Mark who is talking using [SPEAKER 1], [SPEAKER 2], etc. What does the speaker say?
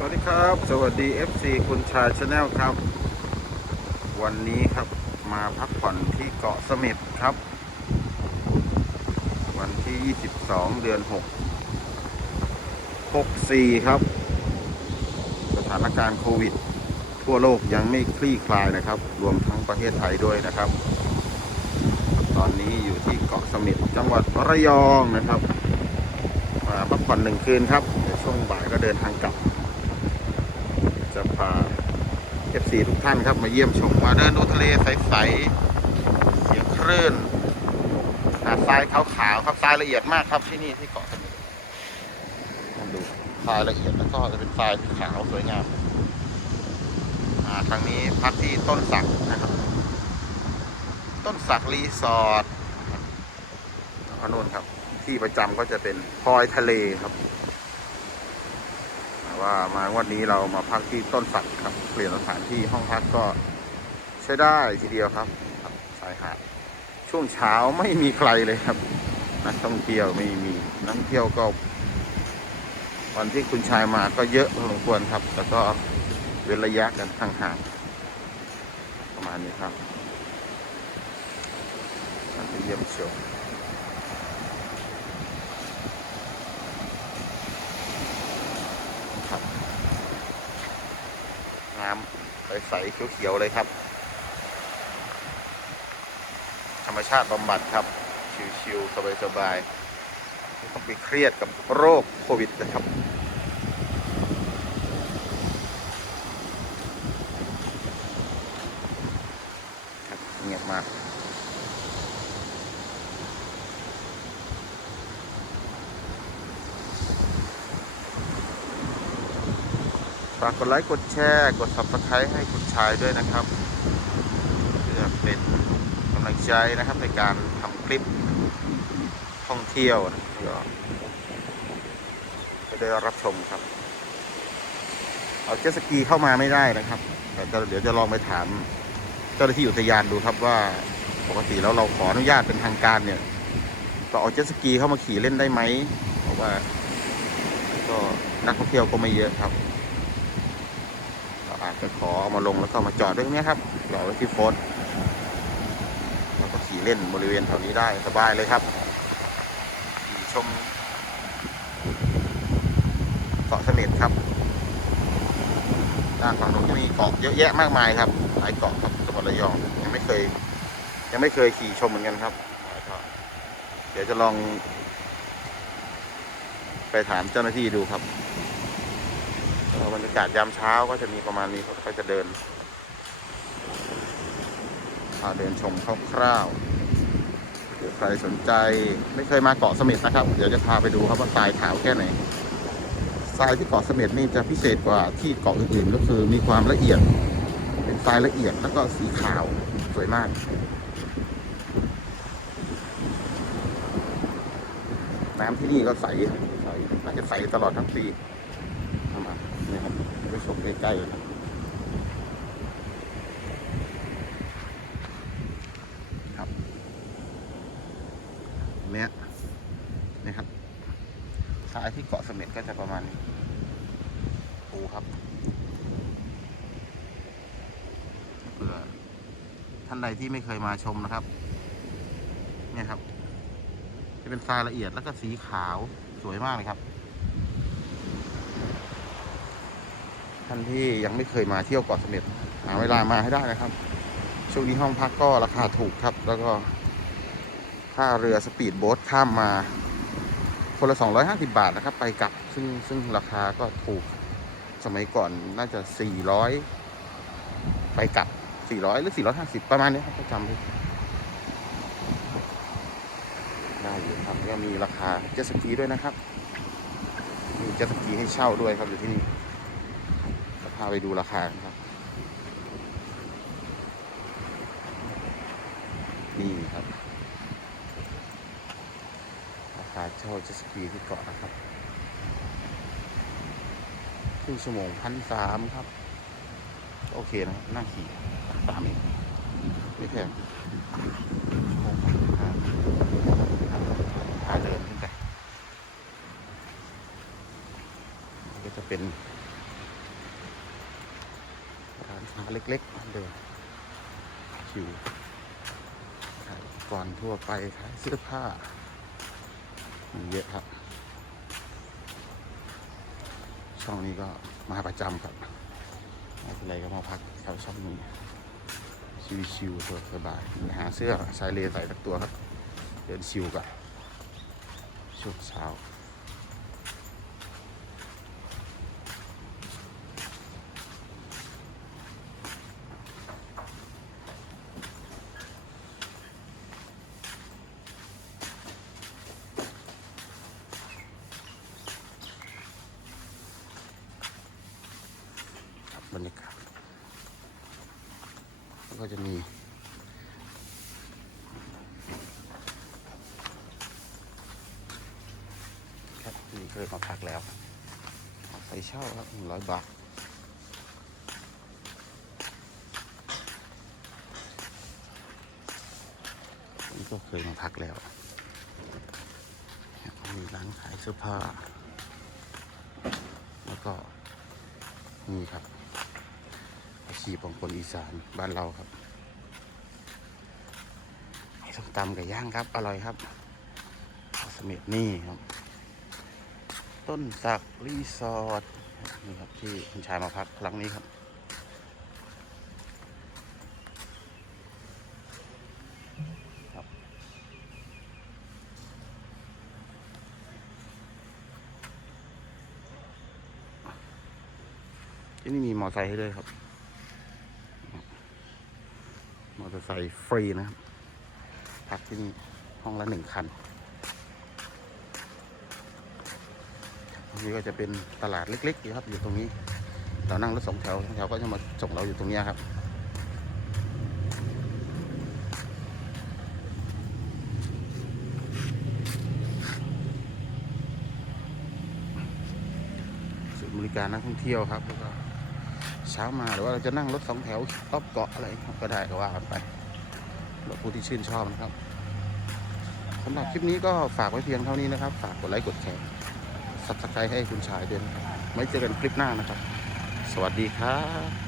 [SPEAKER 1] สวัสดีครับ สวัสดี FC คุณชายชาแนลครับ วันนี้ครับมาพักผ่อนที่เกาะเสม็ดครับ วันที่ 22 เดือน 6 64 ครับ สถานการณ์โควิด ทั่วโลกยังไม่คลี่คลายนะครับ รวมทั้งประเทศไทยด้วยนะครับ ตอนนี้อยู่ที่เกาะเสม็ดจังหวัดระยองนะครับ มาพักผ่อนหนึ่งคืนครับช่วงบ่ายก็เดินทางกลับ จะพา FC ทุกท่านครับมาเยี่ยมชมมาเดินดูทะเลใสๆเสียงคลื่นหาดทรายขาวๆครับทรายละเอียดมากครับที่นี่ที่เกาะสม็ดมาดูทรายละเอียดแล้วก็จะเป็นทรายขาวสวยงามทางนี้พักที่ต้นสักนะครับ ต้นสักรีสอร์ทแล้วก็นู่นครับ ที่ประจำก็จะเป็นพลอยทะเลครับ ว่ามาวันนี้เรามาพักที่ต้นสักครับ เปลี่ยนสถานที่ห้องพักก็ใช้ได้ทีเดียวครับชายหาดช่วงเช้าไม่มีใครเลยครับ นักท่องเที่ยวไม่มีนักท่องเที่ยวก็ วันที่คุณชายมาก็เยอะพอสมควรครับแล้วก็เว้นระยะกันห่างๆประมาณนี้ครับมาไปเยี่ยมชม ครับน้ำ ใสๆเขียวๆเลยครับ ธรรมชาติบำบัดครับ ชิวๆสบายๆไม่ต้องไปเครียดกับโรคโควิดนะครับครับเงียบมาก ฝากกดไลค์กดแชร์กด subscribe ให้คุณชายด้วยนะครับเพื่อเป็นกำลังใจนะครับในการทำคลิปท่องเที่ยวนะก็จะได้รับชมครับ เอาเจ็ตสกีเข้ามาไม่ได้นะครับ แต่เดี๋ยวจะลองไปถามเจ้าหน้าที่อุทยานดูครับว่าปกติแล้วเราขออนุญาตเป็นทางการเนี่ยก็เอาเจ็ตสกีเข้ามาขี่เล่นได้ไหมเพราะว่า ก็นักท่องเที่ยวก็ไม่เยอะครับ อาจจะขอเอามาลงแล้วก็มาจอดด้วยตรงนี้ครับจอดไว้ที่โฟนแล้วก็ขี่เล่นบริเวณแถวนี้ได้สบายเลยครับชมเกาะเสม็ดครับด้านฝั่งตรงนี้มีเกาะเยอะแยะมากมายครับหลายเกาะครับจังหวัดระยองยังไม่เคย ยังไม่เคยขี่ชมเหมือนกันครับ เดี๋ยวจะลอง ไปถามเจ้าหน้าที่ดูครับ บรรยากาศยามเช้าก็จะมีประมาณนี้ครับก็จะเดินพาเดินชมคร่าวๆหรือใครสนใจไม่เคยมาเกาะเสม็ดนะครับ เดี๋ยวจะพาไปดูครับว่าทรายขาวแค่ไหนทรายที่เกาะเสม็ดนี่จะพิเศษกว่าที่เกาะอื่นๆ ก็คือมีความละเอียด เป็นทรายละเอียดแล้วก็สีขาวสวยมากน้ำที่นี่ก็ใส ใสน่าจะใสตลอดทั้งปีเข้ามานี่ครับไป ชมใกล้ๆครับครับเนี้ยนี่ครับทรายที่เกาะเสม็ดก็จะประมาณนี้ปูครับเพื่อท่านใดที่ไม่เคยมาชมนะครับ เนี่ยครับ จะเป็นทรายละเอียดแล้วก็สีขาวสวยมากเลยครับานที่ยังไม่เคยมาเที่ยวเกาะเสม็ดหาเวลามาให้ได้นะครับ ช่วงนี้ห้องพักก็ราคาถูกครับ แล้วก็ค่าเรือสปีดโบ๊ทข้ามมาคนละ 250 บาทนะครับ ไปกลับซึ่งซึ่งราคาก็ถูกสมัยก่อนน่าจะ 400 ไปกลับ 400 หรือ 450 ประมาณนี้ครับจำเลยได้อยู่ครับก็มีราคาเจ็ตสกีด้วยนะครับ มีเจ็ตสกีให้เช่าด้วยครับอยู่ที่นี่ พาไปดูราคาครับ นี่ครับ ราคาเช่าจ็ตสกีที่เกาะนะครับครึ่งชั่วโมงพันสามครับ โอเคนะน่าขี่สามเองไม่แพงพาเดินขึ้นไปก็จะเป็น หาเล็กๆเดินชิวขายก่อนทั่วไปขายเสื้อผ้ามีเยอะครับ ช่องนี้ก็มาประจำครับไม่เป็นไรก็มาพักแถวช่องนี้ชิวๆสสบายๆหาเสื้อสายเลใส่สักตัวครับ เดินชิวกันช่วงเช้า ค รับบรรยากาศแล้วก็จะมีครับนี่เคยมาพักแล้ว ไปเช่าครับหนึ่งร้อยบาทนี่ก็เคยมาพักแล้วมีร้านขายเสื้อผ้า แล้วก็นี่ครับ ชีพของคนอีสานบ้านเราครับส้มตำไก่ย่างครับ อร่อยครับเสม็ดนี่ครับ ต้นสักรีสอร์ทนี่ครับที่คุณชายมาพักครั้งนี้ครับครับที่นี่มีมอเตอร์ไซค์ให้ด้วยครับ มอเตอร์ไซค์ฟรีนะครับ พักที่นี่ห้องละหนึ่งคันนี่ก็จะเป็นตลาดเล็กๆอยู่ครับ อยู่ตรงนี้ เรานั่งรถสองแถวสองแถวก็จะมาส่งเราอยู่ตรงนี้ครับบริการนักท่องเที่ยวครับแล้วก็ ช้ามาหรือว่าเราจะนั่งรถสองแถวรอบเกาะอะไรก็ได้ก็ว่ากันไปสำหรับผู้ที่ชื่นชอบนะครับสำหรับคลิปนี้ก็ฝากไว้เพียงเท่านี้นะครับ ฝากกดไลค์กดแชร์สับสไครให้คุณชายด้วยนะครับไม่เจอกันคลิปหน้านะครับ สวัสดีครับ